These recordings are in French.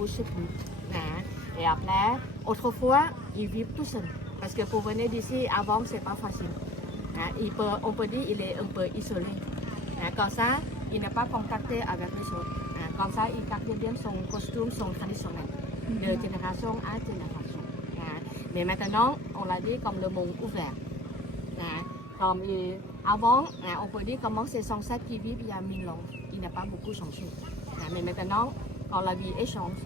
bouge plus. Et après, autrefois, ils vivent tout seuls. Parce que pour venir d'ici, avant, c'est pas facile. On peut dire qu'il est un peu isolé. Comme ça, il n'est pas contacté avec les autres. Comme ça, il garde bien son costume, son traditionnel, de génération à génération. Mais maintenant, on l'a dit comme le monde ouvert. Comme avant, on peut dire comment ces ancêtres qui vivent il y a 1000 ans, il n'a pas beaucoup changé. Mais maintenant, quand la vie change,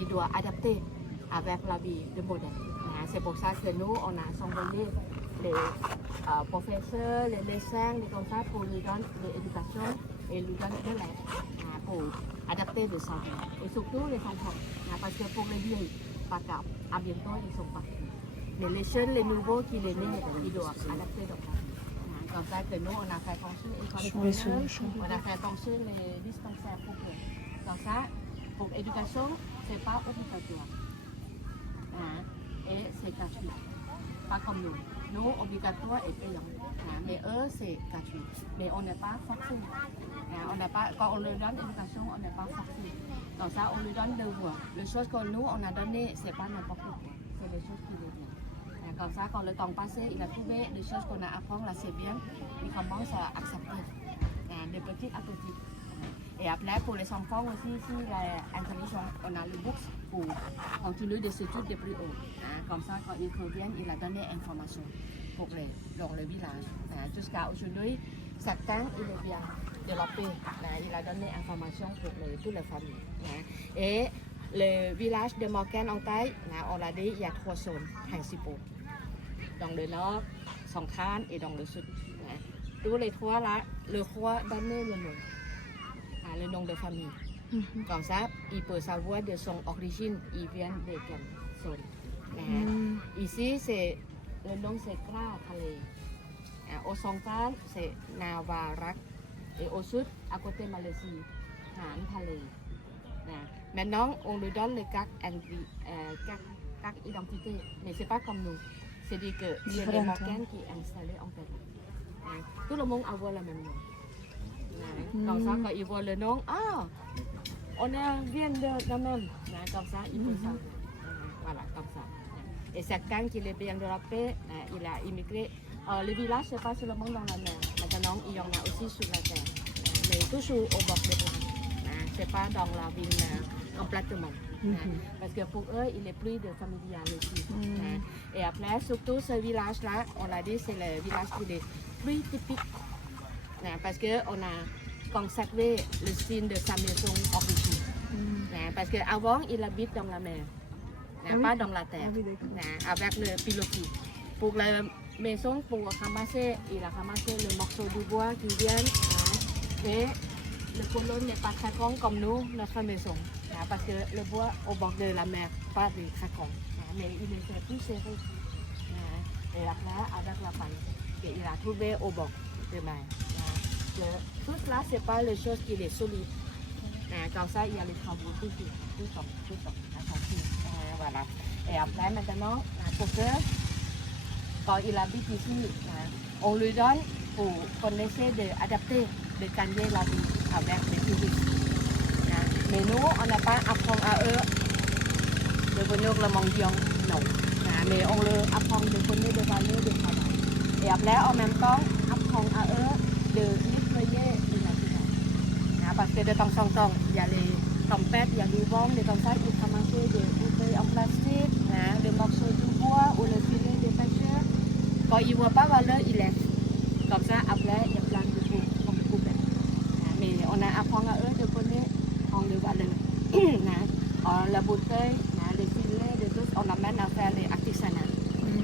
il doit adapter avec la vie de moderne. C'est pour ça que nous, on a envoyé les professeurs, les médecins, les comme ça pour lui donner l'éducation et lui donner de l'aide pour adapter le santé. Et surtout les enfants, parce que pour les vieux, pas grave, à bientôt ils sont partis. Mais les jeunes, les nouveaux qui les nés, ils doivent adapter donc. Comme ça que nous, on a fait construire on a fait construire les dispensaires pour eux. Comme ça, pour l'éducation, ce n'est pas obligatoire. Et c'est gratuit. Pas comme nous. Nous, obligatoire et payant. Mais eux, c'est gratuit. Mais on n'est pas forcé. Quand on leur donne l'éducation, on n'est pas forcé. Comme ça, on lui donne devoir. Les choses que nous, on a données, ce n'est pas n'importe quoi. C'est les choses qui viennent. Comme ça, quand le temps passé, il a trouvé des choses qu'on a appris là, c'est bien. Il commence à accepter de petit à petit. Et après, pour les enfants aussi, ici, l'intelligence, on a le bourse pour continuer des études de plus haut. Comme ça, quand ils reviennent, il a donné information pour dans le village. Jusqu'à aujourd'hui, certains, il est bien développé. Il a donné information pour toutes les familles. Et le village de Morgan en Thaï, on l'a dit, il y a 3 zones principaux. Dans le nord, central et dans le sud. Tous les 3 là, le roi donne le nom de famille. Comme ça, il peut savoir de son origine, il vient de quelle zone. Ici, le nom c'est Kra Thale. Au central, c'est Navarak. Et au sud, à côté Malaisie, Han Thale. Maintenant, on lui donne les cartes identités, mais ce n'est pas comme nous. C'est-à-dire que c'est les Morganes qui sont installés en Thaïlande. Tout le monde a le même nom. Comme ça, quand ils voient le nom, on vient de même. Comme ça, ils peuvent savoir. Voilà, comme ça. Et certains qui est bien développé, il a immigré. Le village, ce n'est pas seulement dans la mer. Maintenant, il y en a aussi sur la terre. Mais toujours au bord des plages. Ce n'est pas dans la ville complètement. Parce que pour eux, il est plus de familiarité. Et après, surtout ce village-là, on l'a dit, c'est le village qui est plus typique. Parce qu'on a conservé le style de sa maison d'origine. Parce qu'avant, il habite dans la mer, pas dans la terre, avec le pilotis. Pour la maison, pour ramasser, il a ramassé le morceau de bois qui vient. Et le colonne n'est pas très grand comme nous, notre maison. Parce que le bois au bord de la mer, pas de très grand. Mais il était plus serré. Et après, avec la paille, il a trouvé au bord de la mer. Tout cela, ce n'est pas les choses qui sont solides. Comme ça, il y a les travaux tout voilà. Et après, maintenant, pour que, quand il habite ici, on lui donne pour qu'on essaie d'adapter, de gagner la vie avec les touristes. Mais nous, on n'a pas appris à eux de venir le mendiant, non. Mais on leur apprend de connaître les valeurs du travail. Et après, en même temps, apprendre à eux de nettoyer le naturel. Parce que de temps en temps, il y a les tempêtes, il y a du vent, et comme ça, ils ramassent des bouteilles en plastique, des morceaux de bois ou le filet des pêcheurs. Quand ils ne voient pas valeur, ils laissent. Comme ça, après, il y a plein de choses comme poubelle. Mais on a appris à eux de connaître les valeurs. La bouteille, les filets, les choses, on amène à faire les artisanats.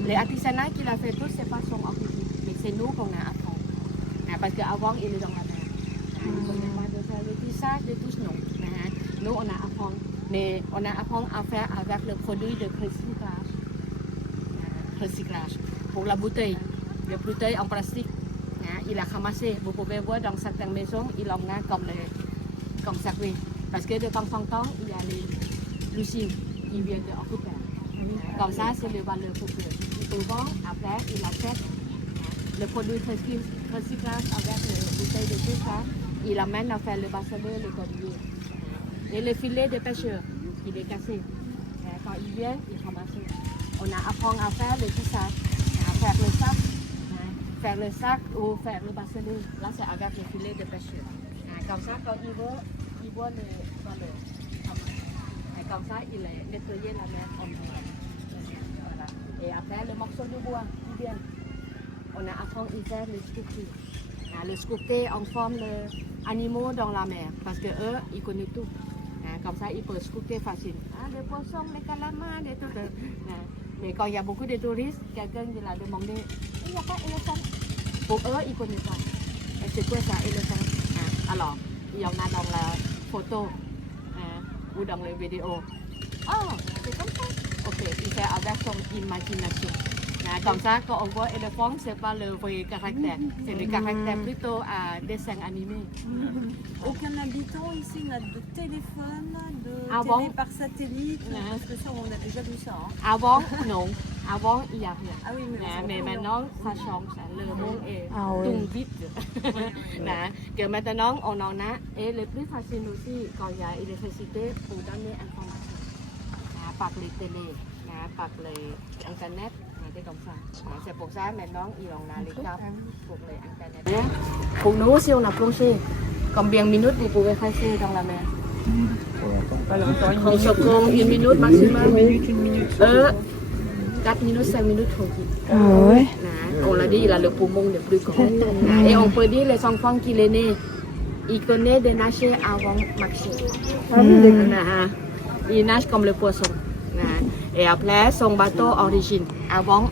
Les artisanats qu'il a fait tous, ce n'est pas son origine, mais c'est nous qu'on a appris. Parce qu'avant, il est dans la mer. Il ne connaît pas de faire le tissage, de tout non. Nous, on a appris. Mais on a appris à faire avec le produit de recyclage. Pour la bouteille, la bouteille en plastique, il a ramassé. Vous pouvez voir dans certaines maisons, il en a comme servi. Parce que de temps en temps, il y a les usines qui viennent de occuper. Comme ça, c'est les valeurs pour eux. Souvent, après, il achète le produit recyclage avec les bouteilles de tout ça. Il amène à faire le bâtonnet, le collier. Et les filets de pêcheurs. il est cassé. Quand il vient, il ramasse. On a apprendre à faire le petit sac, à faire le sac, faire le sac ou faire le bracelet. Là, c'est avec le filet de pêche. Comme ça, quand il voit le comme ça, il est nettoyé la mer en voilà. Et après, le morceau de bois qui vient, on a appris à faire le sculpture. Le sculpter en forme d'animaux dans la mer, parce que eux, ils connaissent tout. Comme ça, ils peuvent sculpter facile. Les poissons, les calamars, les tout. Mais quand il y a beaucoup de touristes, quelqu'un qui l'a demandé, il n'y a pas d'éléphant. Pour eux, ils ne connaissent pas. Et c'est quoi ça, éléphant? Alors, il y en a dans la photo ou dans les vidéos. Oh, c'est comme ça. Ok, il fait avec son imagination. Comme ça, quand on voit éléphant, ce n'est pas le vrai caractère. C'est le caractère plutôt à dessin animé. Aucun habitant ici n'a de téléphone, de Avant, télé par satellite. Parce que ça, on a déjà vu ça. Hein. Avant, non. Avant, il n'y a rien. Ah oui, Mais maintenant, ça change. Le monde est tout vite. Que maintenant, on en a. Et le plus facile aussi, quand il y a l'électricité, pour donner information. Par les télé, par les Internet. Comme ça. C'est pour ça maintenant il en a les câbles pour les internet. Pour nous aussi on a plongé. Combien de minutes vous pouvez passer dans la mer? On se prend une minute maximum. 4 minutes, 5 minutes tranquille. Ah ouais. On l'a dit, il a le poumon le plus grand. Et on peut dire les enfants qu'il est né, il connaît de nager avant marcher. Il nage comme le poisson. Et après, son bateau origine. Avant,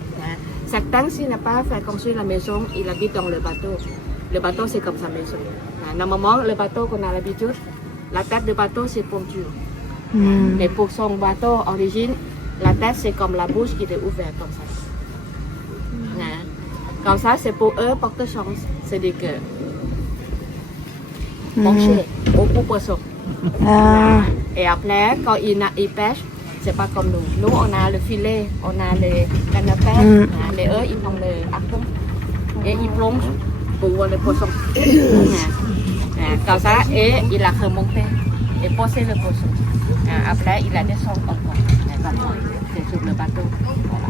certains, s'il n'a pas fait construire la maison, il habite dans le bateau. Le bateau, c'est comme sa maison. Normalement, le bateau qu'on a l'habitude, la tête du bateau, c'est pointure. Mais pour son bateau origine, la tête, c'est comme la bouche qui est ouverte comme ça. Comme ça, c'est pour eux porter chance. C'est-à-dire que manger beaucoup de poissons. Et après, quand ils pêchent, c'est pas comme nous. Nous, on a le filet, on a les cannes à pêche, mais eux, ils font le harpon. Et ils plongent pour voir les poissons. Comme ça, et il a remonté et posé le poisson. Après, il a descendu encore. C'est sur le bateau. Voilà.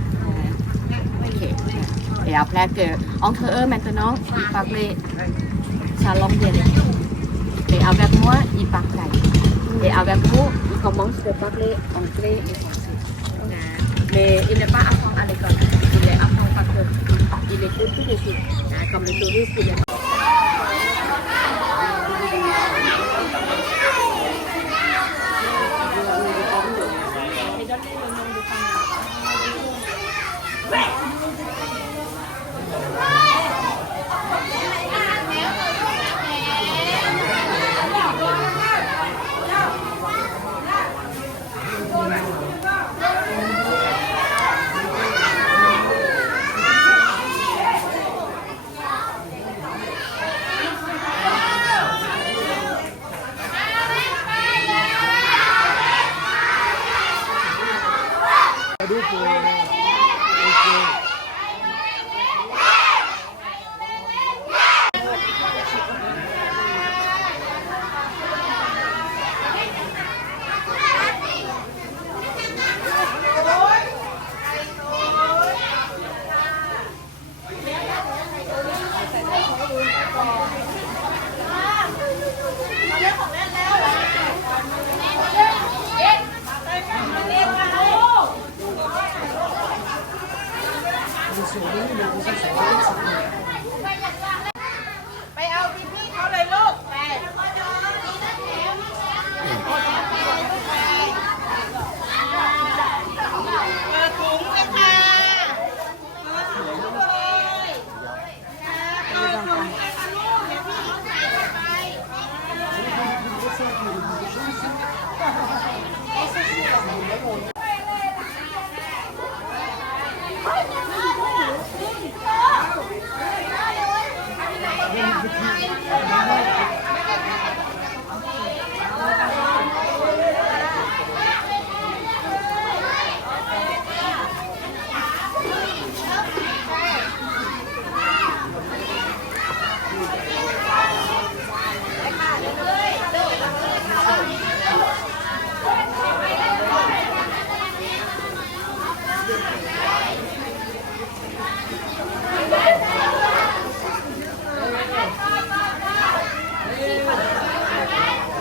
Okay. Et après, entre eux, maintenant, ils parlaient sa langue dialecte. Et avec moi, ils parlent. Et avec vous, il commence à parler anglais et français. Mais il n'est pas apprendre à l'école. Il est apprendre par cœur. Il écoute tout de suite. Comme le touriste, il est...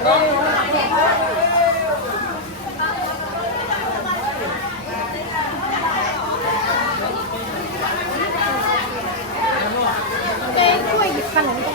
ช่วยหยิบขนมตรง